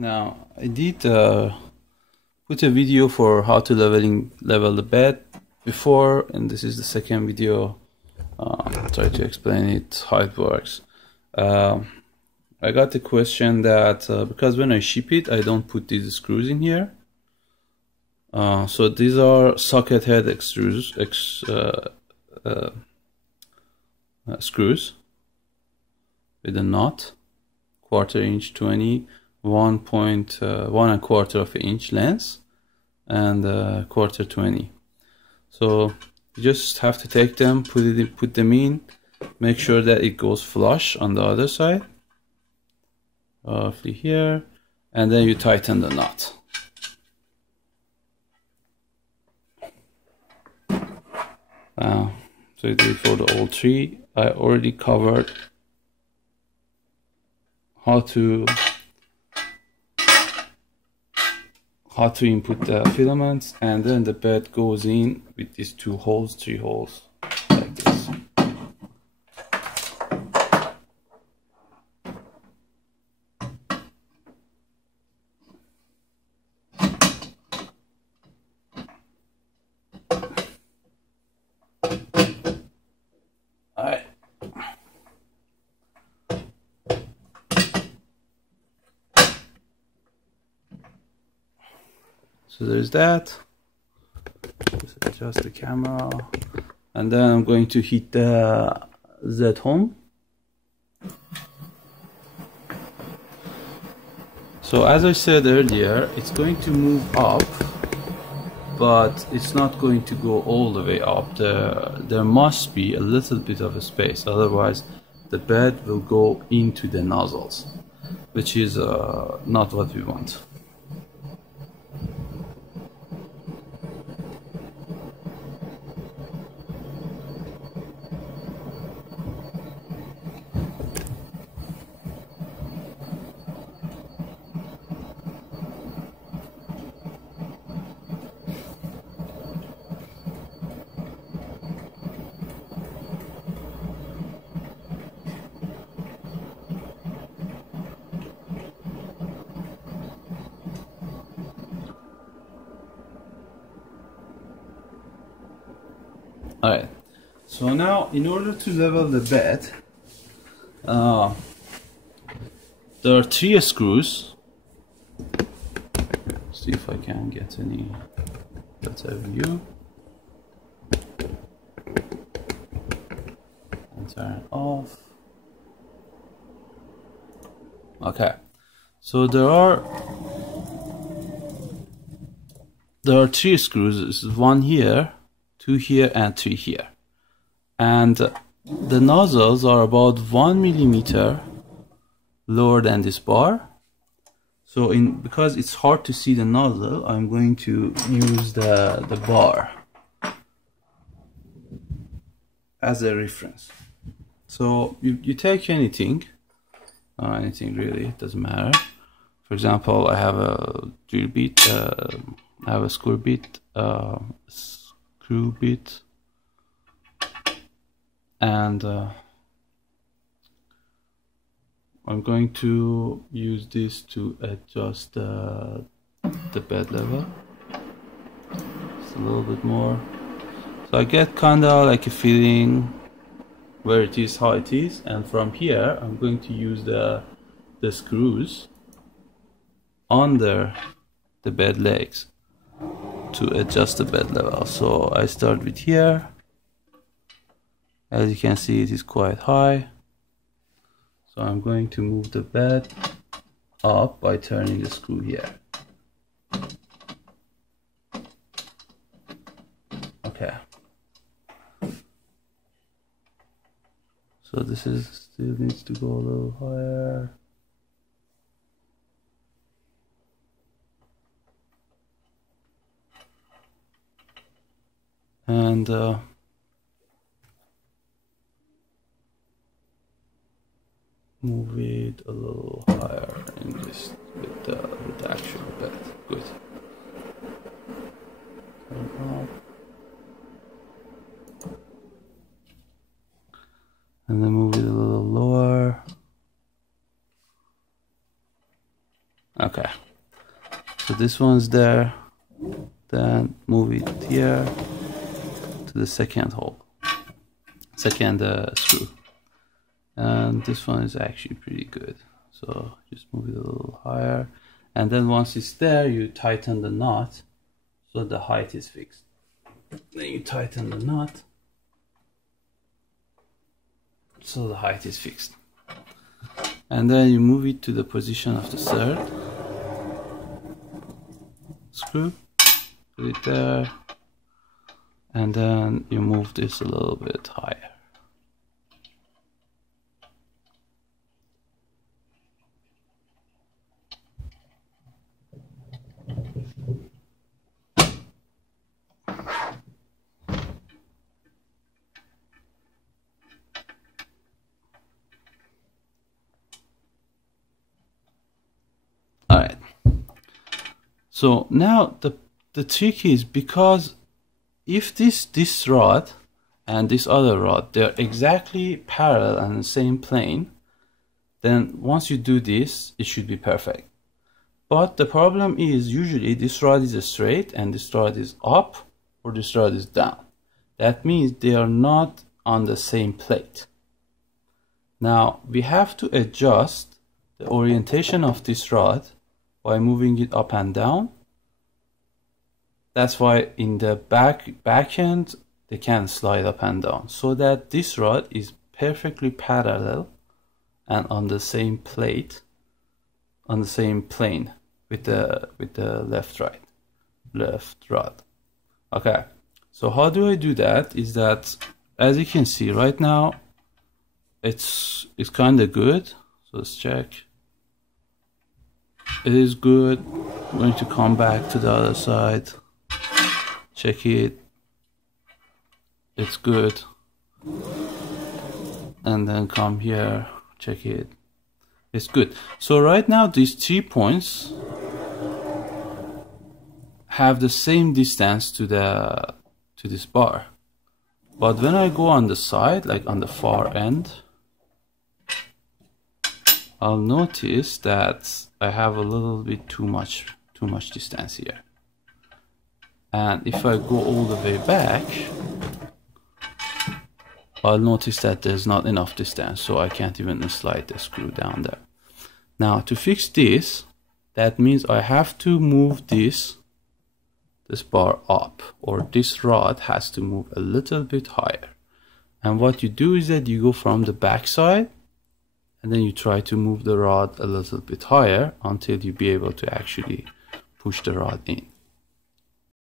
Now I did put a video for how to level the bed before, and this is the second video. Try to explain it how it works. I got the question that because when I ship it, I don't put these screws in here. So these are socket head screws with a knot, 1/4 inch 20, 1.1 inch length, and 1/4 20. So you just have to take them, put them in, make sure that it goes flush on the other side, roughly here, and then you tighten the knot. So it is for the all three. I already covered how to input the filaments, and then the bed goes in with these 2 holes, 3 holes, like this. Alright. So there's that. Just adjust the camera, and then I'm going to hit the Z home. So as I said earlier, it's going to move up, but it's not going to go all the way up. There must be a little bit of a space, otherwise the bed will go into the nozzles, which is not what we want. Alright, so now in order to level the bed, there are 3 screws. See if I can get any better view. And turn it off. Okay, so there are 3 screws. This is 1 here, 2 here, and 3 here, and the nozzles are about 1 millimeter lower than this bar. So because it's hard to see the nozzle, I'm going to use the bar as a reference. So you take anything really, it doesn't matter. For example, I have a drill bit, I have a screw bit, and I'm going to use this to adjust the bed level just a little bit more, so I get kinda like a feeling where it is, how it is, and from here I'm going to use the screws under the bed legs to adjust the bed level. So I start with here. As you can see, it is quite high, so I'm going to move the bed up by turning the screw here. Okay, so this still needs to go a little higher. And move it a little higher in this with the actual bed. Good. Turn off. And then move it a little lower. Okay, so this one's there, then move it here to the second hole, second screw, and this one is actually pretty good, so just move it a little higher, and then once it's there you tighten the knot so the height is fixed. Then you tighten the knot so the height is fixed, and then you move it to the position of the third screw, put it there, and then you move this a little bit higher. Alright, so now the trick is, because if this rod and this other rod, they're exactly parallel and the same plane, then once you do this, it should be perfect. But the problem is, usually this rod is straight and this rod is up, or this rod is down. That means they are not on the same plate. Now we have to adjust the orientation of this rod by moving it up and down. That's why in the back end they can slide up and down, so that this rod is perfectly parallel and on the same plate, on the same plane with the left rod. Okay, so how do I do that? Is that, as you can see right now, it's kind of good. So let's check. It is good. I'm going to come back to the other side, check it. It's good. And then come here, check it. It's good. So right now these 3 points have the same distance to this bar. But when I go on the side, like on the far end, I'll notice that I have a little bit too much distance here. And if I go all the way back, I'll notice that there's not enough distance, so I can't even slide the screw down there. Now to fix this, that means I have to move this bar up, or this rod has to move a little bit higher. And what you do is that you go from the back side, and then you try to move the rod a little bit higher until you be able to actually push the rod in.